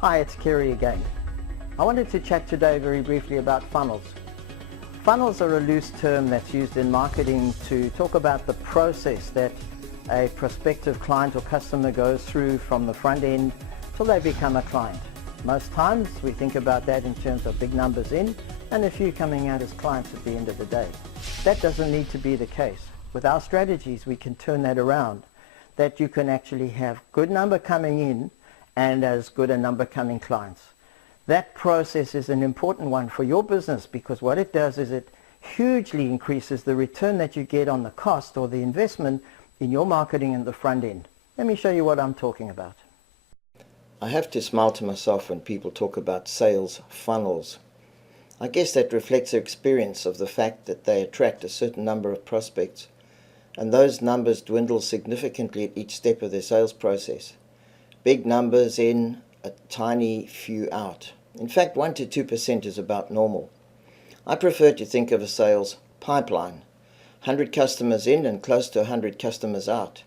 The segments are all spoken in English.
Hi, it's Kerry again. I wanted to chat today very briefly about funnels. Funnels are a loose term that's used in marketing to talk about the process that a prospective client or customer goes through from the front end till they become a client. Most times we think about that in terms of big numbers in and a few coming out as clients at the end of the day. That doesn't need to be the case. With our strategies we can turn that around, that you can actually have good number coming in and as good a number coming clients. That process is an important one for your business because what it does is it hugely increases the return that you get on the cost or the investment in your marketing in the front end. Let me show you what I'm talking about. I have to smile to myself when people talk about sales funnels. I guess that reflects their experience of the fact that they attract a certain number of prospects and those numbers dwindle significantly at each step of their sales process. Big numbers in, a tiny few out. In fact, 1 to 2% is about normal. I prefer to think of a sales pipeline. 100 customers in and close to 100 customers out.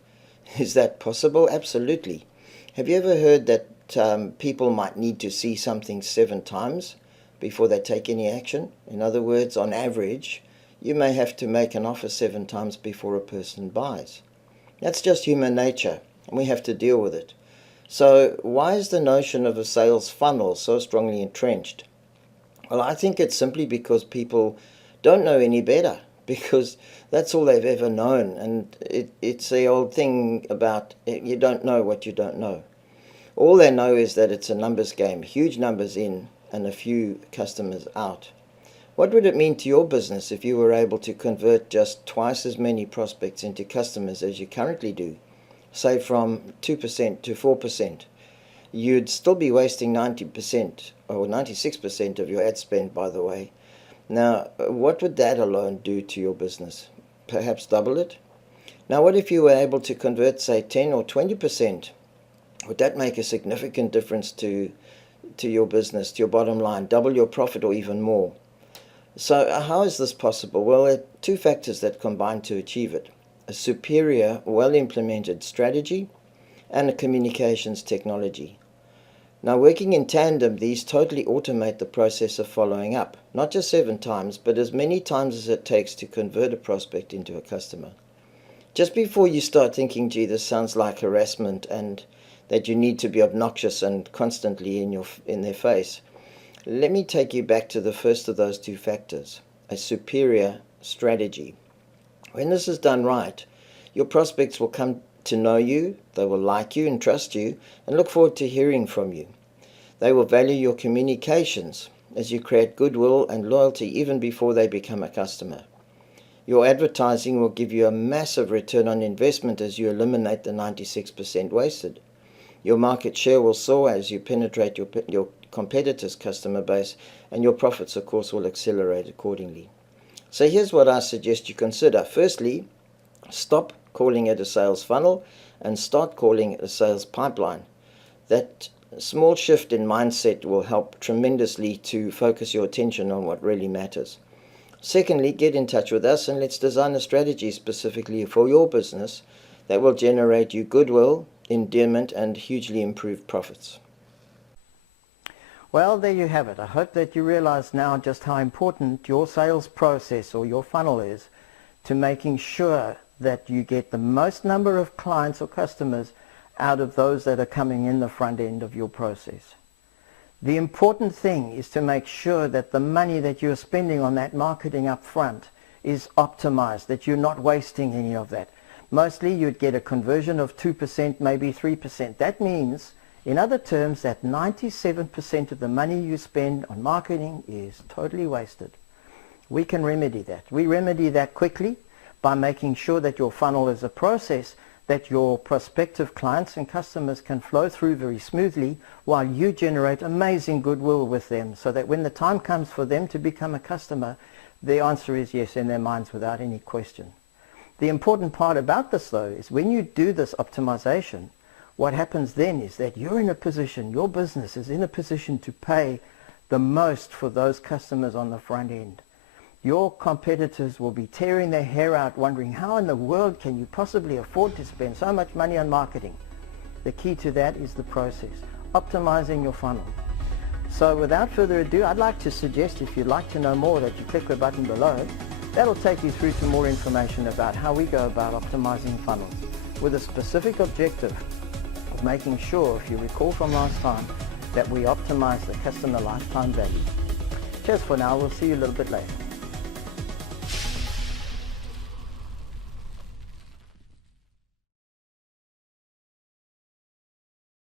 Is that possible? Absolutely. Have you ever heard that people might need to see something 7 times before they take any action? In other words, on average, you may have to make an offer 7 times before a person buys. That's just human nature, and we have to deal with it. So why is the notion of a sales funnel so strongly entrenched? Well, I think it's simply because people don't know any better, because that's all they've ever known. And it's the old thing about you don't know what you don't know. All they know is that it's a numbers game, huge numbers in and a few customers out. What would it mean to your business if you were able to convert just twice as many prospects into customers as you currently do? Say from 2% to 4%, you'd still be wasting 90% or 96% of your ad spend, by the way. Now, what would that alone do to your business? Perhaps double it? Now, what if you were able to convert, say, 10 or 20%? Would that make a significant difference to your business, to your bottom line, double your profit or even more? So how is this possible? Well, there are 2 factors that combine to achieve it. A superior, well-implemented strategy and a communications technology. Now, working in tandem, these totally automate the process of following up, not just 7 times, but as many times as it takes to convert a prospect into a customer. Just before you start thinking, gee, this sounds like harassment and that you need to be obnoxious and constantly in their face, let me take you back to the first of those 2 factors, a superior strategy. When this is done right, your prospects will come to know you, they will like you and trust you, and look forward to hearing from you. They will value your communications as you create goodwill and loyalty even before they become a customer. Your advertising will give you a massive return on investment as you eliminate the 96% wasted. Your market share will soar as you penetrate your competitors' customer base, and your profits, of course, will accelerate accordingly. So here's what I suggest you consider. Firstly, stop calling it a sales funnel and start calling it a sales pipeline. That small shift in mindset will help tremendously to focus your attention on what really matters. Secondly, get in touch with us and let's design a strategy specifically for your business that will generate you goodwill, endearment, and hugely improved profits. Well, there you have it. I hope that you realize now just how important your sales process or your funnel is to making sure that you get the most number of clients or customers out of those that are coming in the front end of your process. The important thing is to make sure that the money that you're spending on that marketing up front is optimized, that you're not wasting any of that. Mostly you'd get a conversion of 2%, maybe 3%. That means, in other terms, that 97% of the money you spend on marketing is totally wasted. We can remedy that. We remedy that quickly by making sure that your funnel is a process that your prospective clients and customers can flow through very smoothly while you generate amazing goodwill with them, so that when the time comes for them to become a customer, the answer is yes in their minds without any question. The important part about this, though, is when you do this optimization, what happens then is that you're in a position, your business is in a position to pay the most for those customers on the front end. Your competitors will be tearing their hair out wondering how in the world can you possibly afford to spend so much money on marketing. The key to that is the process. optimizing your funnel. So without further ado, I'd like to suggest, if you'd like to know more, that you click the button below. That'll take you through to more information about how we go about optimizing funnels with a specific objective of making sure, if you recall from last time, that we optimize the customer lifetime value. Cheers for now. We'll see you a little bit later.